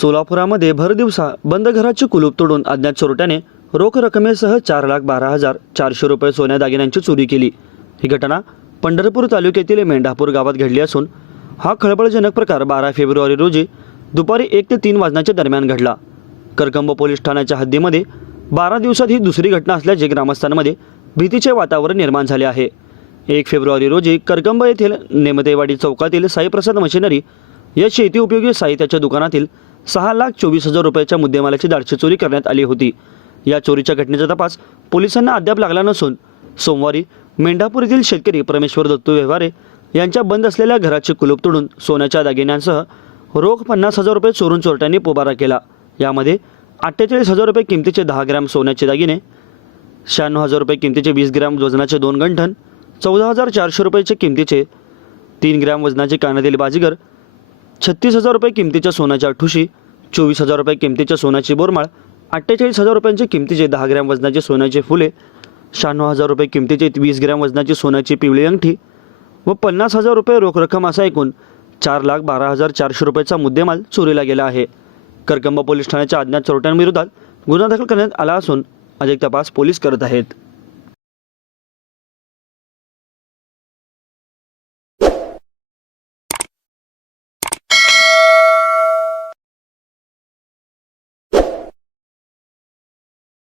सोलापुरामध्ये भरदिवसा बंद घराचे कुलूप तोडून अज्ञात चोरट्याने रोख रकमेसह चार लाख बारा हजार चारशे रुपये सोन्या दागिन्यांची चोरी केली. ही घटना पंढरपूर तालुक्यातील मेंढापूर गावात घडली असून हा खळबळजनक प्रकार बारा फेब्रुवारी रोजी दुपारी एक ते तीन वाजण्याच्या दरम्यान घडला. करकंब पोलीस ठाण्याच्या हद्दीमध्ये बारा दिवसात ही दुसरी घटना असल्याचे ग्रामस्थांमध्ये भीतीचे वातावरण निर्माण झाले आहे. एक फेब्रुवारी रोजी करकंब येथील नेमतेवाडी चौकातील साईप्रसाद मशिनरी या शेती उपयोगी साहित्याच्या दुकानातील सहा लाख चोवीस हजार रुपयाच्या मुद्देमालाची दाडची चोरी करण्यात आली होती. या चोरीच्या घटनेचा तपास पोलिसांना अद्याप लागला नसून सोमवारी मेंढापूर येथील शेतकरी परमेश्वर दत्तू व्यवहारे यांच्या बंद असलेल्या घराचे कुलूप तोडून सोन्याच्या दागिन्यांसह रोख पन्नास हजार रुपये चोरून चोरट्यांनी पोबारा केला. यामध्ये अठ्ठेचाळीस हजार रुपये किमतीचे दहा ग्रॅम सोन्याचे दागिने शहाण्णव हजार रुपये किमतीचे वीस ग्रॅम वजनाचे दोन गंठन चौदा हजार चारशे रुपयाचे किमतीचे तीन ग्रॅम वजनाचे कानातील बाजीगर छत्तीस हजार रुपये किमतीच्या सोन्याच्या ठुशी चोवीस हजार रुपये किमतीच्या सोन्याची बोरमाळ अठ्ठेचाळीस हजार रुपयांचे किमतीचे दहा ग्रॅम वजनाचे सोन्याचे फुले शहाण्णव हजार रुपये किमतीचे वीस ग्रॅम वजनाची सोन्याची पिवळी अंगठी व पन्नास हजार रुपये रोख रक्कम असा एकूण चार लाख बारा हजार चारशे रुपयाचा मुद्देमाल चोरीला गेला आहे. करकंबा पोलीस ठाण्याच्या अज्ञात चोरट्यांविरोधात गुन्हा दाखल करण्यात आला असून अधिक तपास पोलीस करत आहेत.